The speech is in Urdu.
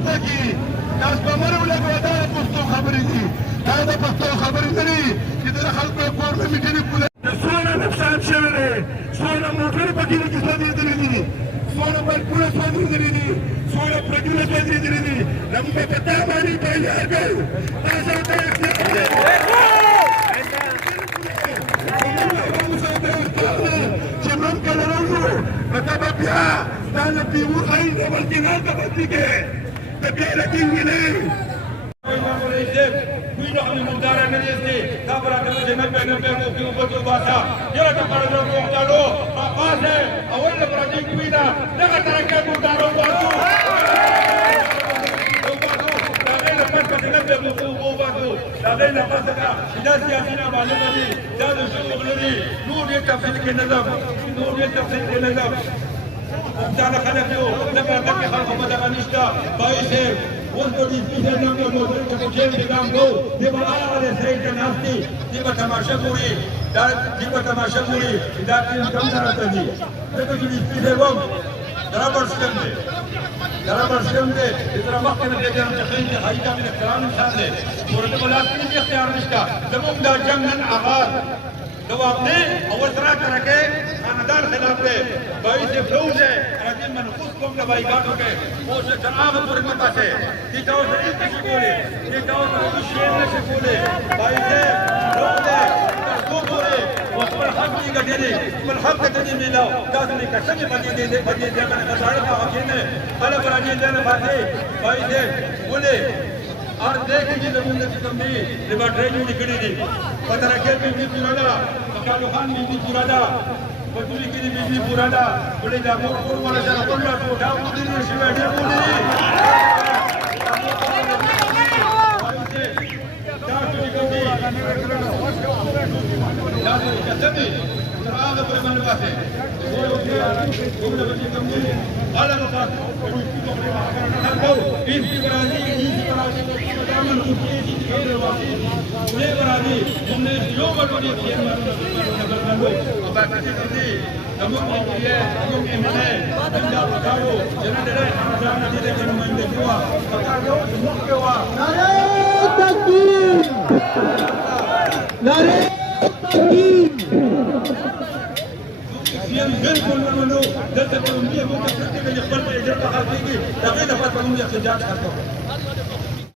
پورته کی تاسو به مر ولګو دا پښتو خبرې دي دا د پښتو خبرې نه دي چې د خلکو کور د میټینګ په څونه نقصان شوی دی څونه موټر پکې سوځېدلي دي څونه بایکونه سوځېدلي دي څونه پرګونه سوځېدلي دي موږ په تا باندې تیار کړو تاسو ته چې موږ کله راځو مطلب بیا دا نه پیور خای د ورتینال په بدلی کې د بیا راکینګ نه کوئی نو ہمیں مدارہ نہیں دیتے کابرہ کرنے سے نبے کو کیوں بچو باسا یہ تو پڑھو کو چالو آواز ہے اول پروجیکٹ بھی نہ لگا ترکے مداروں باسو دادے نفس کا سیاسی حسینہ معلوم ہے داد شروع لري نور یہ تفصیل کے نظم جانا خلق جو لگا تک خلق مدغ نشتا باعث ہے وانتو دی پیسے نمبر موٹر کے پوچھیں نظام دو دیبا آلے سیل کے نافتی دیبا تماشا پوری داکتین کم دارتا دی لیکن جو دی پیسے وم درابر شکم دے اتنا وقت میں دیکھیں ہم تخیل دے حیدہ من اکرام انسان دے مورد ملاقین بھی اختیار نشتا زمون دا جنگن آغاز تو آپ نے اول طرح کرکے خاندان خلاف دے بائی سے فلوز ہے راجیم من خود کم لبائی گاٹو کے وہ سے جناب پوری مطا سے دیتاؤ سے اس کسی بولے دیتاؤ سے اس شیر نشے بولے بائی سے فلوز ہے دو بولے وہ اپر حق کی گا دینے اپر حق کا دینے ملاو دازنے کا سنگی بجے دے بجے دے میں خسارہ کا حقین ہے خلق راجیم دینے باتیں بائی سے بولے اور دیکھیں جی زمین کی کمی لبا ٹرینیوں نکڑی دی پترکیل بھی پورا دا مکالو خان بھی پورا دا بطوری کی بھی پورا دا بڑے دا مور والا جانا پڑھنا تو دا مدیر نشی بیٹھے بولی آگا پر من باسے گمنا بچی کمی آلہ بخار ایسی برازی دامن خوشی انہیں برازی ہم نے جو بڑھوڑی کیا ابا کسی کسی نمک کی ہے نمک کی منے بندہ بکارو جنہ دے رہے خاندان ندیدے کے نمائندے کیوا بکارو نمک کیوا نعرہ تکبیر نعرہ تکبیر بالکل منو دلته کوم دی مو ته چې خپل اجازه حاصلېږي دا غي د خپل احتجاج کوي